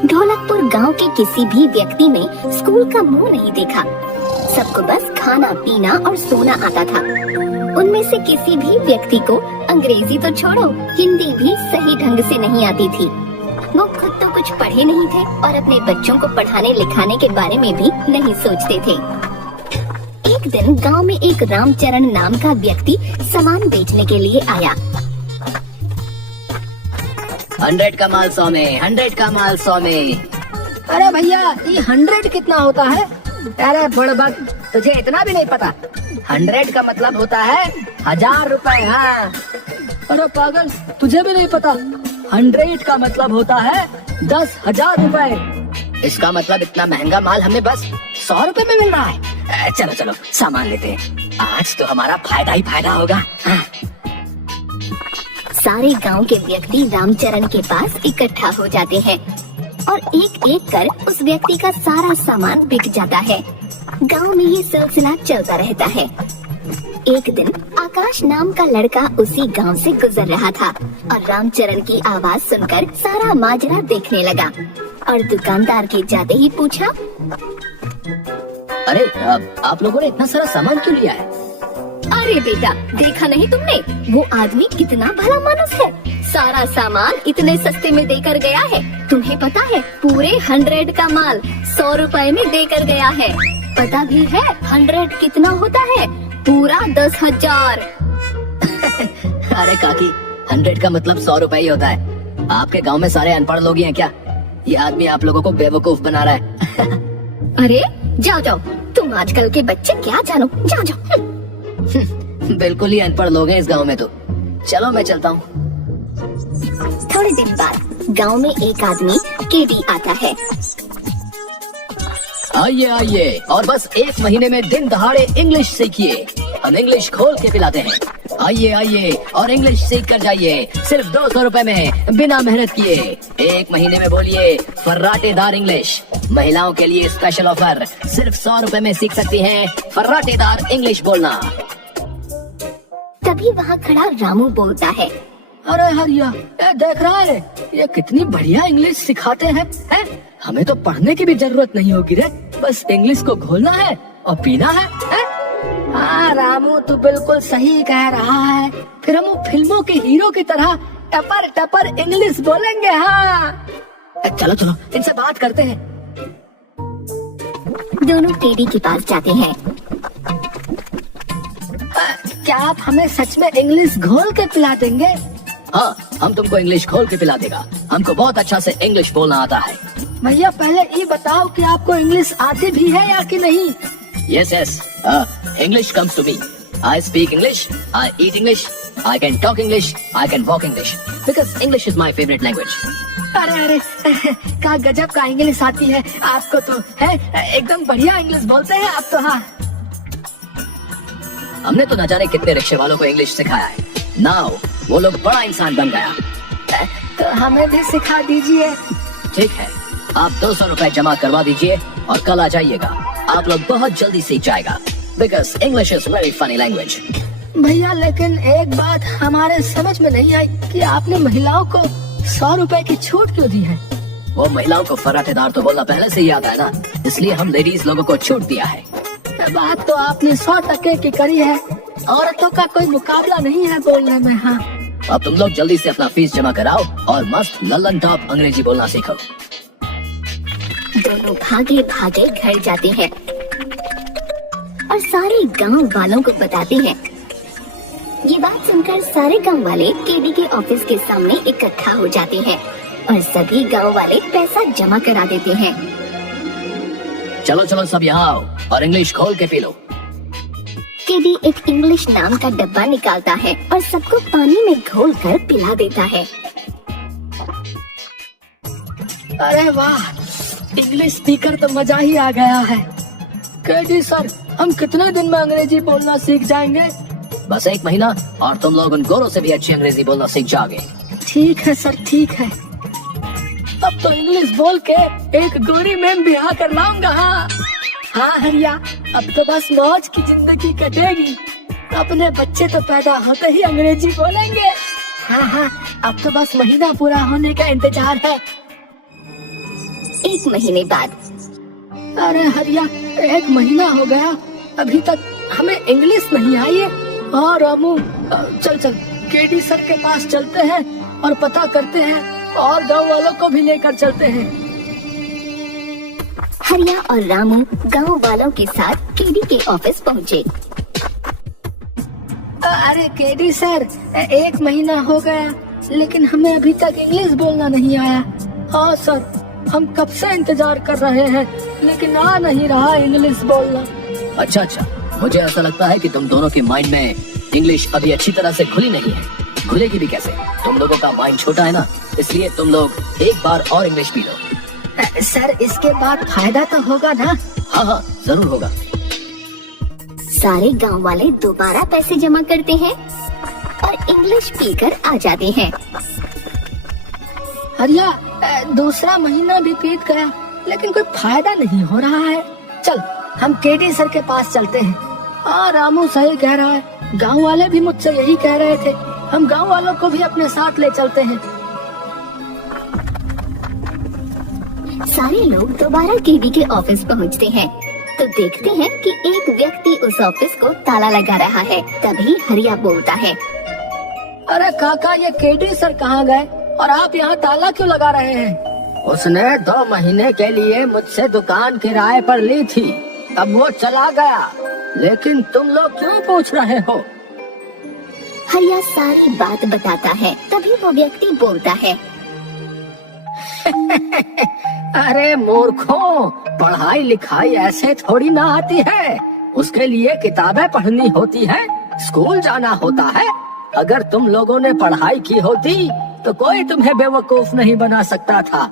ढोलकपुर गांव के किसी भी व्यक्ति ने स्कूल का मुंह नहीं देखा। सबको बस खाना पीना और सोना आता था। उनमें से किसी भी व्यक्ति को अंग्रेजी तो छोड़ो, हिंदी भी सही ढंग से नहीं आती थी। वो खुद तो कुछ पढ़े नहीं थे और अपने बच्चों को पढ़ाने लिखाने के बारे में भी नहीं सोचते थे। एक दिन गांव में एक रामचरण नाम का व्यक्ति सामान बेचने के लिए आया। 100 का माल 100 में, 100 का माल 100 में। अरे भैया, ये 100 कितना होता है? अरे बुड़बक, तुझे इतना भी नहीं पता? 100 का मतलब होता है 1000 रुपए। हाँ। अरे पागल, तुझे भी नहीं पता? 100 का मतलब होता है 10,000 रुपए। इसका मतलब इतना महंगा माल हमें बस 100 रुपए में मिल रहा है। चलो चलो सामान लेते हैं, आज तो हमारा फायदा ही फायदा होगा। हाँ। सारे गांव के व्यक्ति रामचरण के पास इकट्ठा हो जाते हैं और एक एक कर उस व्यक्ति का सारा सामान बिक जाता है। गांव में ये सिलसिला चलता रहता है। एक दिन आकाश नाम का लड़का उसी गांव से गुजर रहा था और रामचरण की आवाज सुनकर सारा माजरा देखने लगा और दुकानदार के जाते ही पूछा, अरे आप लोगों ने इतना सारा सामान क्यों लिया है? अरे बेटा, देखा नहीं तुमने? वो आदमी कितना भला मानुस है, सारा सामान इतने सस्ते में देकर गया है। तुम्हें पता है, पूरे 100 का माल 100 रुपए में देकर गया है। पता भी है 100 कितना होता है? पूरा 10,000। अरे काकी, 100 का मतलब 100 रुपए ही होता है। आपके गांव में सारे अनपढ़ लोग ही हैं क्या? ये आदमी आप लोगों को बेवकूफ बना रहा है। अरे जाओ जाओ, तुम आजकल के बच्चे क्या जानो, जाओ जाओ। बिल्कुल ही अनपढ़ लोग हैं इस गांव में तो। चलो मैं चलता हूँ। थोड़े दिन बाद गांव में एक आदमी केडी आता है। आइए आइए और बस 1 महीने में दिन दहाड़े इंग्लिश सीखिए। हम इंग्लिश खोल के पिलाते हैं। आइए आइए और इंग्लिश सीख कर जाइए, सिर्फ 200 रुपए में, बिना मेहनत किए। 1 महीने में बोलिए फर्राटेदार इंग्लिश। महिलाओं के लिए स्पेशल ऑफर, सिर्फ 100 रुपए में सीख सकती हैं फर्राटेदार इंग्लिश बोलना। तभी वहाँ खड़ा रामू बोलता है, अरे हरिया, देख रहा है ये कितनी बढ़िया इंग्लिश सिखाते हैं। हमें तो पढ़ने की भी जरूरत नहीं होगी रे, बस इंग्लिश को घोलना है और पीना है। हाँ रामू, तू बिल्कुल सही कह रहा है। फिर हम फिल्मों के हीरो की तरह टपर टपर इंग्लिश बोलेंगे। हाँ चलो चलो इनसे बात करते हैं। दोनों केडी के पास जाते हैं। क्या आप हमें सच में इंग्लिश घोल के पिला देंगे? हाँ, हम तुमको इंग्लिश खोल के पिला देगा। हमको बहुत अच्छा से इंग्लिश बोलना आता है। भैया पहले ये बताओ कि आपको इंग्लिश आती भी है या कि नहीं? Yes, yes. English comes to me. I speak English. I eat English. I can talk English. I can walk English. Because English is my favorite language. अरे अरे, क्या गजब का इंग्लिश आती है आपको तो, है एकदम बढ़िया इंग्लिश बोलते हैं आप तो। हाँ, हमने तो न जाने कितने रिक्शे वालों को इंग्लिश सिखाया है। Now वो लोग बड़ा इंसान बन गया। तो हमें भी सिखा दीजिए। ठीक है, आप 200 रुपए जमा करवा दीजिए और कल आ जाइएगा। आप लोग बहुत जल्दी सीख जाएगा। Because English is very funny language. भैया लेकिन एक बात हमारे समझ में नहीं आई कि आपने महिलाओं को 100 रुपए की छूट क्यों दी है? वो महिलाओं को फर्राटेदार तो बोलना पहले से ही आता है ना, इसलिए हम लेडीज लोगों को छूट दिया है। बात तो आपने 100% की करी है। औरतों का कोई मुकाबला नहीं है बोलने में। हाँ, अब तुम लोग जल्दी से अपना फीस जमा कराओ और मस्त लल्लन टॉप अंग्रेजी बोलना सीखो। दोनों भागे भागे घर जाते हैं और सारे गांव वालों को बताते हैं। ये बात सुनकर सारे गांव वाले केडी के ऑफिस के सामने इकट्ठा हो जाते हैं और सभी गांव वाले पैसा जमा करा देते हैं। चलो चलो सब यहाँ आओ और इंग्लिश खोल के पी लो। केडी एक इंग्लिश नाम का डब्बा निकालता है और सबको पानी में घोल कर पिला देता है। अरे वाह, इंग्लिश स्पीकर तो मजा ही आ गया है। केडी सर, हम कितने दिन में अंग्रेजी बोलना सीख जाएंगे? बस 1 महीना और तुम लोग उन गोरों से भी अच्छी अंग्रेजी बोलना सीख जाओगे। ठीक है सर, ठीक है। अब तो इंग्लिश बोल के एक गोरी मैम ब्याह कर लाऊंगा। हाँ हाँ हरिया, अब तो बस मौज की जिंदगी कटेगी। अपने बच्चे तो पैदा होते ही अंग्रेजी बोलेंगे। हाँ हाँ, अब तो बस महीना पूरा होने का इंतजार है। 1 महीने बाद। अरे हरिया, 1 महीना हो गया, अभी तक हमें इंग्लिश नहीं आई है। हाँ रामू, चल चल केडी सर के पास चलते हैं और पता करते हैं और गांव वालों को भी लेकर चलते हैं। हरिया और रामू गांव वालों के साथ केडी के ऑफिस पहुँचे। अरे केडी सर, 1 महीना हो गया लेकिन हमें अभी तक इंग्लिश बोलना नहीं आया। हाँ सर, हम कब से इंतजार कर रहे हैं लेकिन आ नहीं रहा इंग्लिश बोलना। अच्छा, मुझे ऐसा लगता है कि तुम दोनों के माइंड में इंग्लिश अभी अच्छी तरह से घुली नहीं है। घुलेगी भी कैसे? तुम लोगों का माइंड छोटा है ना, इसलिए तुम लोग एक बार और इंग्लिश पी लो। सर, इसके बाद फायदा तो होगा ना? हाँ, जरूर होगा। सारे गांव वाले दोबारा पैसे जमा करते हैं और इंग्लिश पीकर आ जाते हैं। हरिया, दूसरा महीना भी बीत गया लेकिन कोई फायदा नहीं हो रहा है। चल, हम केडी सर के पास चलते हैं। हाँ, रामू सही कह रहा है, गांव वाले भी मुझसे यही कह रहे थे। हम गांव वालों को भी अपने साथ ले चलते हैं। सारे लोग दोबारा केडी के ऑफिस पहुंचते हैं तो देखते हैं कि एक व्यक्ति उस ऑफिस को ताला लगा रहा है। तभी हरिया बोलता है, अरे काका, ये केडी सर कहाँ गए और आप यहाँ ताला क्यों लगा रहे हैं? उसने 2 महीने के लिए मुझसे दुकान किराए पर ली थी, अब वो चला गया, लेकिन तुम लोग क्यों पूछ रहे हो? हरिया सारी बात बताता है। तभी वो व्यक्ति बोलता है, अरे मूर्खों, पढ़ाई लिखाई ऐसे थोड़ी ना आती है। उसके लिए किताबें पढ़नी होती है, स्कूल जाना होता है। अगर तुम लोगों ने पढ़ाई की होती तो कोई तुम्हें बेवकूफ नहीं बना सकता था।